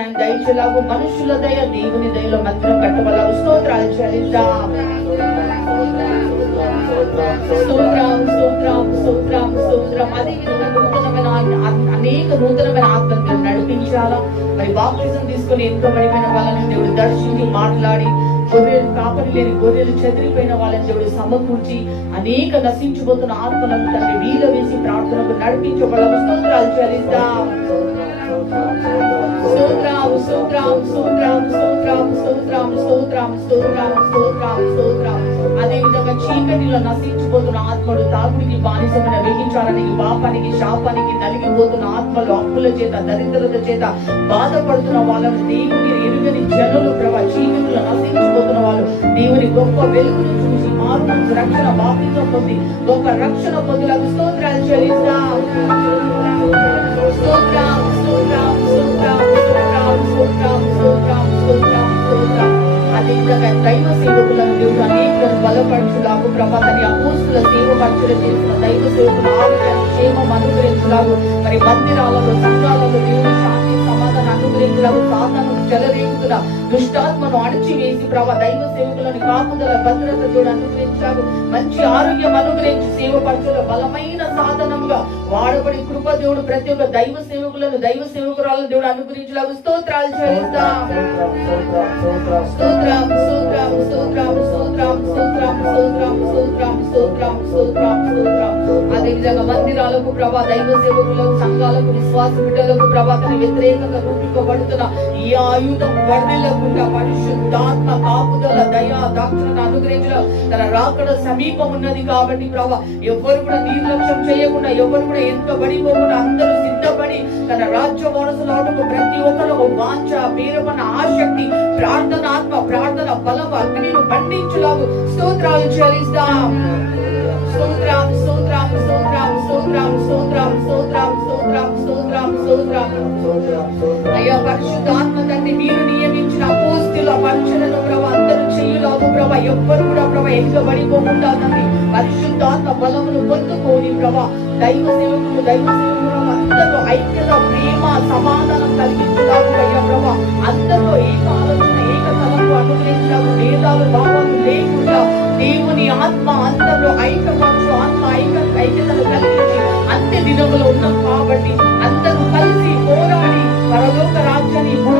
ఆయన దయచేలాగు మనుషుల దయ దేవుని దయలో మంత్రం కట్టబల స్తోత్రాలు చెల్లిద్దాం. స్తోత్రం స్తోత్రం స్తోత్రం స్తోత్రం. అదే విధంగా నూతనమైన అనేక నూతనమైన ఆత్మను నడిపించాలా. మరి బాప్తిజం తీసుకుని ఎన్నుకోబడిపోయిన వాళ్ళని దేవుడు దర్శించి మాట్లాడి గొర్రెలు కాపరి లేని గొర్రెలు చెదిరిపోయిన వాళ్ళని దేవుడు సమకూర్చి అనేక నశించిపోతున్న ఆత్మలను తండ్రి వీల వేసి ప్రార్థనకు నడిపించబడ స్తోత్రాలు చెల్లిద్దాం. స్తోత్రం స్తోత్రం స్తోత్రం స్తోత్రం స్తోత్రం స్తోత్రం స్తోత్రం స్తోత్రం అదే విధంగా చీకటిలో నశించిపోతున్న ఆత్మలు తాగుడికి బానిసమైన వేగించాలని పాపానికి శాపానికి నలిగిపోతున్న ఆత్మలు అప్పుల చేత దరిద్రత చేత బాధపడుతున్న వాళ్ళను దేవుని ఎరుగని జనులు ప్రభా చీకటిలో నశించిపోతున్న వాళ్ళు దేవుని గొప్ప వెలుగును చూసి మార్గం రక్షణ బాధ్యత పొంది గొప్ప రక్షణ పొందులకు స్తోత్రాలు చెల్లిస్తాం. ரம்பா தனியா பூசுல தீவு பக்தியில தீர்க்கணும் தயவு செய்து ஆரோக்கியம் క్షేమం అనుగ్రహించులాగు మరి మందిరాలలో సంఘాలలో దేవుడు శాంతి సమాధానం అనుగ్రహించులాగు సాతాను చెలరేగుతున్న దుష్టాత్మను అణచివేసి ప్రభా దైవ సేవకులను కాపుదల భద్రత దేవుడు అనుగ్రహించాగు మంచి ఆరోగ్యం అనుగ్రహించి సేవ పరచుల బలమైన సాధనముగా వాడబడి కృప దేవుడు ప్రతి ఒక్క దైవ సేవకులను దైవ సేవకురాలను దేవుడు అనుగ్రహించలాగు స్తోత్రాలు చెల్లిస్తాం స్తోత్రం స్తోత్రం స్తోత్రం స్తోత్రం స్తోత్రం స్తోత్రం స్తోత్రం స్తోత్రం స్తోత్రం స్తోత్రం అదే మందిరాలకు ప్రభా దైవ సేవకులకు సంఘాలకు విశ్వాస బిడ్డలకు ప్రభాతని వ్యతిరేకంగా రూపింపబడుతున్న ఈ ఆయుధం వర్ణిల్లకుండా పరిశుద్ధాత్మ కాపుదల దయా దాక్షణ అనుగ్రహించడం తన రాకడ సమీపం ఉన్నది కాబట్టి ప్రభా ఎవరు కూడా నిర్లక్ష్యం చేయకుండా ఎవరు కూడా వెనుకబడిపోకుండా అందరూ సిద్ధపడి తన రాజ్య వారసులకు ప్రతి ఒక్కరు ఒక వాంఛ వీరమన్న ఆసక్తి ప్రార్థనాత్మ ప్రార్థన బలం అగ్నిను పండించులాగు స్తోత్రాలు చెల్లిస్తాం. స్తోత్రం స్తోత్రం స్తోత్రం స్తోత్రం పరిశుద్ధాత్మ తండ్రి మీరు నియమించిన అపోస్తుల పంచలను ప్రభా అందరూ చెయ్యలాగు ప్రభా ఎవ్వరు కూడా ప్రభా ఎక్కబడిపోకుండా తండ్రి పరిశుద్ధాత్మ బలమును పొందుకోని ప్రభా దైవ సేవకులు దైవ సేవకులు అందరూ ఐక్యత ప్రేమ సమాధానం కలిగించులాగు అయ్యా ప్రభా. అందరూ ఏక ఆలోచన ఏక తలంపు అనుగ్రహించాగు భేదాలు భావాలు లేకుండా దేవుని ఆత్మ అందరూ ఐక్యపరచు ఆత్మ ఐక్య ఐక్యతను కలిగించి అంత్య దినములు ఉన్నప్పుడు any further.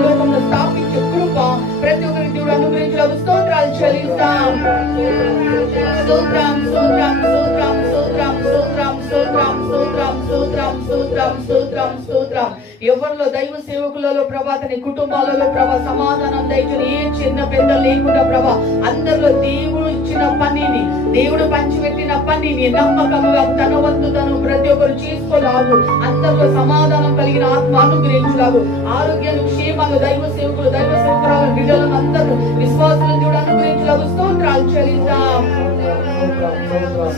స్తోత్రం స్తోత్రం స్తోత్రం. ఎవరిలో దైవ సేవకులలో ప్రభా తన కుటుంబాలలో ప్రభా సమాధానం దయచుని ఏ చిన్న పెద్ద లేకుండా ప్రభా అందరిలో దేవుడు ఇచ్చిన పనిని దేవుడు పంచిపెట్టిన పనిని నమ్మకముగా తన వంతు తను ప్రతి ఒక్కరు చేసుకోలాగు. అందరిలో సమాధానం కలిగిన ఆత్మ అనుగ్రహించులాగు. ఆరోగ్యాలు క్షేమాలు దైవ సేవకులు దైవ సేవకురాలు బిడ్డలను అందరూ విశ్వాసులను దేవుడు అనుగ్రహించులాగు. స్తోత్రాలు చెల్లిద్దాం.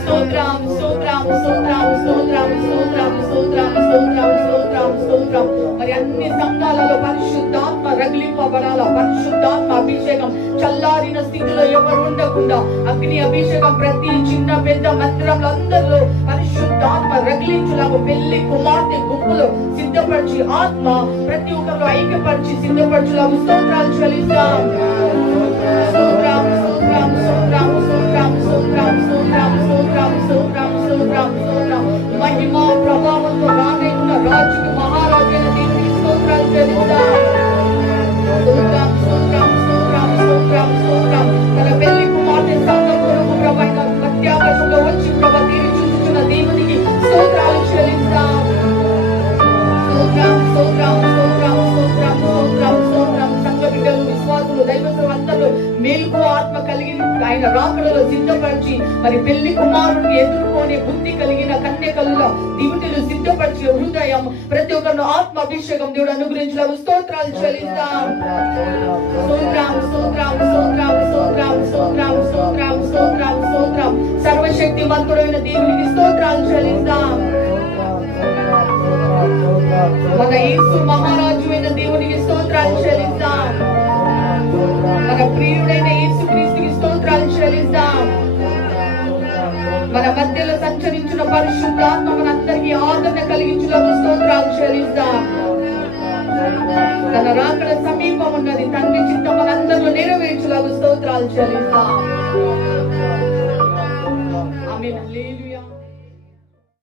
స్తోత్రం మరి అన్ని సంఘాలలో పరిశుద్ధాత్మ రగిలింపబడాల పరిశుద్ధాత్మ అభిషేకం చల్లారిన స్థితిలో ఎవరు ఉండకుండా అగ్ని అభిషేకం ప్రతి చిన్న పెద్ద మందిరంలో అందరిలో పరిశుద్ధాత్మ రగిలించులాగా పెళ్ళి కుమార్తె గుంపులో సిద్ధపరిచి ఆత్మ ప్రతి ఒక్కరు ఐక్యపరిచి సిద్ధపరచులాగా స్తోత్రాలు చెల్లిస్తాం స్తోత్రం స్తోత్రం స్తోత్రం స్తోత్రం స్తోత్రం స్తోత్రం స్తోత్రాలు చెల్లిస్తాం స్తోత్రం స్తోత్రం మెలుగు ఆత్మ కలిగి ఆయన రాకడలో సిద్ధపరిచి మరి పెళ్ళి కుమారుడిని ఎదుర్కొనే బుద్ధి కలిగిన కన్యకలుగా దివిటిలు సిద్ధపరిచి హృదయం ప్రతి ఒక్కరు ఆత్మ అభిషేకం దేవుడు అనుగ్రహించడం స్తోత్రాలు చెల్లిస్తాం స్తోత్రం స్తోత్రం స్తోత్రం స్తోత్రం స్తోత్రం స్తోత్రం స్తోత్రం స్తోత్రం సర్వశక్తి మంతుడైన దేవునికి స్తోత్రాలు చెల్లిస్తాం మన యేసు స్తోత్రాలు మన మధ్యలో సంచరించిన పరిశుద్ధాత్మ మనందరికీ ఆదరణ కలిగించులకు స్తోత్రాలు చెల్లిస్తాం తన రాకడ సమీపం ఉన్నది. తండ్రి చిత్తం మనందరిలో నెరవేర్చులకు స్తోత్రాలు చెల్లిస్తాం ఆమె హల్లెలూయా